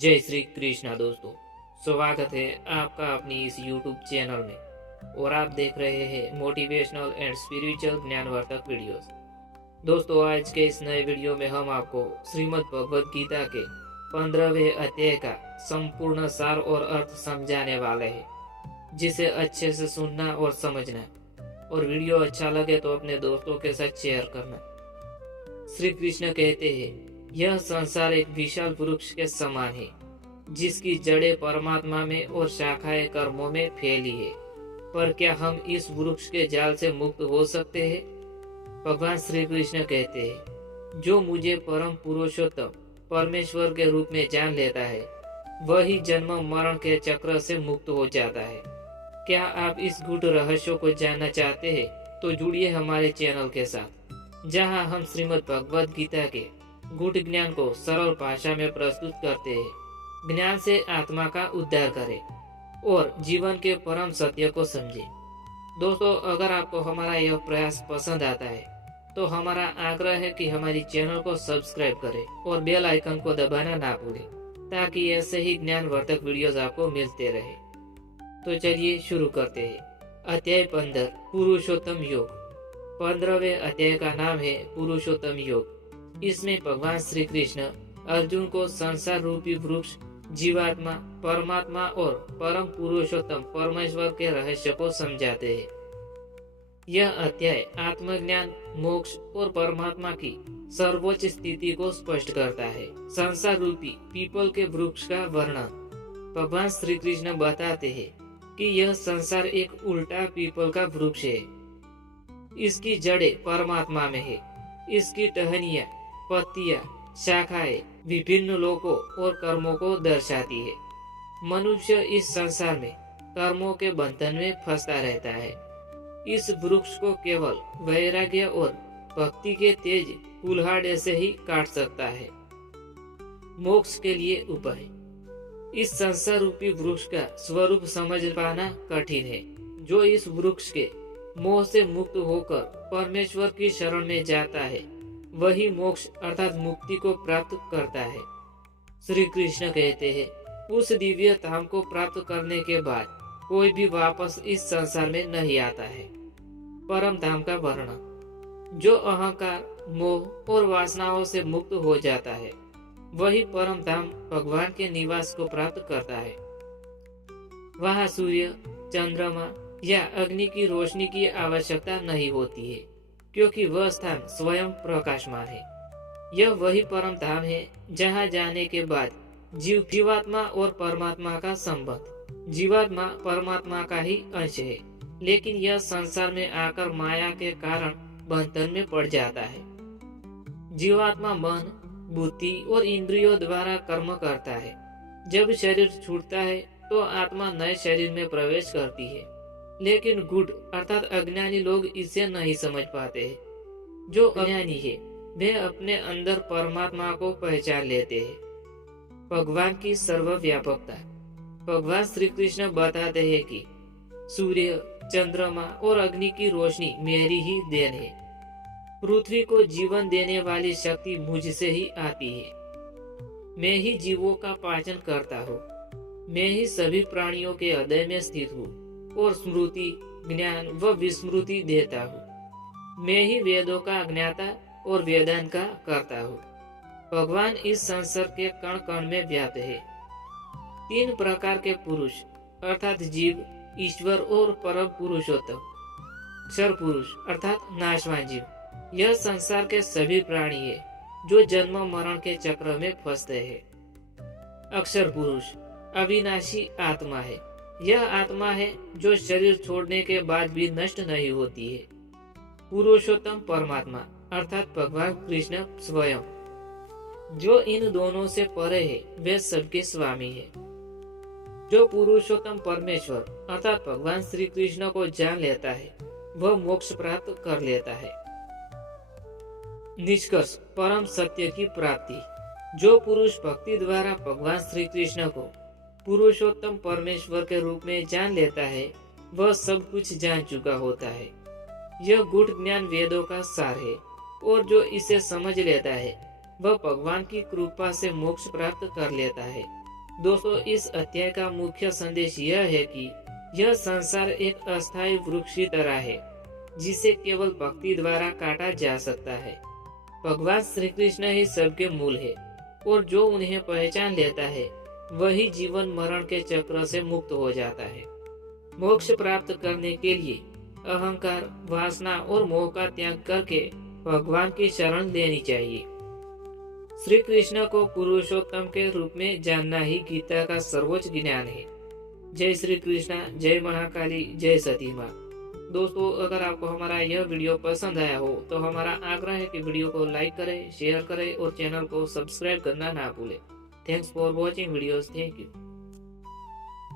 जय श्री कृष्णा दोस्तों, स्वागत है आपका अपनी इस YouTube चैनल में और आप देख रहे हैं मोटिवेशनल एंड स्पिरिचुअल ज्ञानवर्धक वीडियोस। दोस्तों, आज के इस नए वीडियो में हम आपको श्रीमद् भगवद गीता के 15वें अध्याय का संपूर्ण सार और अर्थ समझाने वाले हैं, जिसे अच्छे से सुनना और समझना। और वीडियो अच्छा लगे तो अपने दोस्तों के साथ शेयर करना। श्री कृष्ण कहते हैं, यह संसार एक विशाल वृक्ष के समान है, जिसकी जड़ें परमात्मा में और शाखाएं कर्मों में फैली है। पर क्या हम इस वृक्ष के जाल से मुक्त हो सकते हैं? भगवान श्री कृष्ण कहते हैं, जो मुझे परम पुरुषोत्तम परमेश्वर के रूप में जान लेता है, वही जन्म मरण के चक्र से मुक्त हो जाता है। क्या आप इस गूढ़ रहस्यों को जानना चाहते हैं? तो जुड़िए हमारे चैनल के साथ, जहां हम श्रीमद् भगवद गीता के गूढ़ ज्ञान को सरल भाषा में प्रस्तुत करते हैं। ज्ञान से आत्मा का उद्धार करें और जीवन के परम सत्य को समझें। दोस्तों, अगर आपको हमारा यह प्रयास पसंद आता है तो हमारा आग्रह है कि हमारी चैनल को सब्सक्राइब करें और बेल आइकन को दबाना ना भूलें, ताकि ऐसे ही ज्ञानवर्धक वीडियोस आपको मिलते रहे। तो चलिए शुरू करते हैं। अध्याय 15, पुरुषोत्तम योग। 15वें अध्याय का नाम है पुरुषोत्तम योग। इसमें भगवान श्री कृष्ण अर्जुन को संसार रूपी वृक्ष, जीवात्मा, परमात्मा और परम पुरुषोत्तम परमेश्वर के रहस्य को समझाते हैं। यह अध्याय आत्मज्ञान, मोक्ष और परमात्मा की सर्वोच्च स्थिति को स्पष्ट करता है। संसार रूपी पीपल के वृक्ष का वर्णन। भगवान श्री कृष्ण बताते हैं कि यह संसार एक उल्टा पीपल का वृक्ष है। इसकी जड़ें परमात्मा में है। इसकी टहनियाँ, पत्तियां, शाखाएं विभिन्न लोकों और कर्मों को दर्शाती है। मनुष्य इस संसार में कर्मों के बंधन में फंसता रहता है। इस वृक्ष को केवल वैराग्य और भक्ति के तेज कुल्हाड़े से ही काट सकता है। मोक्ष के लिए उपाय। इस संसार रूपी वृक्ष का स्वरूप समझ पाना कठिन है। जो इस वृक्ष के मोह से मुक्त होकर परमेश्वर की शरण में जाता है, वही मोक्ष अर्थात मुक्ति को प्राप्त करता है। श्री कृष्ण कहते हैं, उस दिव्य धाम को प्राप्त करने के बाद कोई भी वापस इस संसार में नहीं आता है। परम धाम का वर्णन। जो अहंकार, मोह और वासनाओं से मुक्त हो जाता है, वही परम धाम भगवान के निवास को प्राप्त करता है। वहाँ सूर्य, चंद्रमा या अग्नि की रोशनी की आवश्यकता नहीं होती है, क्योंकि वह स्थान स्वयं प्रकाशमान है। यह वही परम धाम है जहाँ जाने के बाद जीवात्मा और परमात्मा का संबंध। जीवात्मा परमात्मा का ही अंश है, लेकिन यह संसार में आकर माया के कारण बंधन में पड़ जाता है। जीवात्मा मन, बुद्धि और इंद्रियों द्वारा कर्म करता है। जब शरीर छूटता है तो आत्मा नए शरीर में प्रवेश करती है, लेकिन गूढ़ अर्थात अज्ञानी लोग इसे नहीं समझ पाते हैं। जो अज्ञानी है, वे अपने अंदर परमात्मा को पहचान लेते हैं। भगवान की सर्वव्यापकता। भगवान श्री कृष्ण बताते हैं कि सूर्य, चंद्रमा और अग्नि की रोशनी मेरी ही देन है। पृथ्वी को जीवन देने वाली शक्ति मुझसे ही आती है। मैं ही जीवों का पाचन करता हूँ। मैं ही सभी प्राणियों के हृदय में स्थित हूँ और स्मृति, ज्ञान व विस्मृति देता हूँ। मैं ही वेदों का ज्ञाता और वेदांत का करता हूँ। भगवान इस संसार के कण कण में व्याप्त है। 3 प्रकार के पुरुष अर्थात जीव, ईश्वर और परम पुरुषोत्तम। क्षर पुरुष अर्थात नाशवान जीव। यह संसार के सभी प्राणी है जो जन्म मरण के चक्र में फंसते हैं। अक्षर पुरुष अविनाशी आत्मा है। यह आत्मा है जो शरीर छोड़ने के बाद भी नष्ट नहीं होती है। पुरुषोत्तम परमात्मा अर्थात भगवान कृष्ण स्वयं, जो इन दोनों से परे है, वे सबके स्वामी है। जो पुरुषोत्तम परमेश्वर अर्थात भगवान श्री कृष्ण को जान लेता है, वह मोक्ष प्राप्त कर लेता है। निष्कर्ष, परम सत्य की प्राप्ति। जो पुरुष भक्ति द्वारा भगवान श्री कृष्ण को पुरुषोत्तम परमेश्वर के रूप में जान लेता है, वह सब कुछ जान चुका होता है। यह गूढ़ ज्ञान वेदों का सार है, और जो इसे समझ लेता है, वह भगवान की कृपा से मोक्ष प्राप्त कर लेता है। दोस्तों, इस अध्याय का मुख्य संदेश यह है कि यह संसार एक अस्थायी वृक्ष की तरह है जिसे केवल भक्ति द्वारा काटा जा सकता है। भगवान श्री कृष्ण ही सबके मूल है और जो उन्हें पहचान लेता है वही जीवन मरण के चक्र से मुक्त हो जाता है। मोक्ष प्राप्त करने के लिए अहंकार, वासना और मोह का त्याग करके भगवान की शरण लेनी चाहिए। श्री कृष्ण को पुरुषोत्तम के रूप में जानना ही गीता का सर्वोच्च ज्ञान है। जय श्री कृष्णा, जय महाकाली, जय सती माँ। दोस्तों, अगर आपको हमारा यह वीडियो पसंद आया हो तो हमारा आग्रह है कि वीडियो को लाइक करें, शेयर करें और चैनल को सब्सक्राइब करना ना भूलें। Thanks for watching videos. Thank you.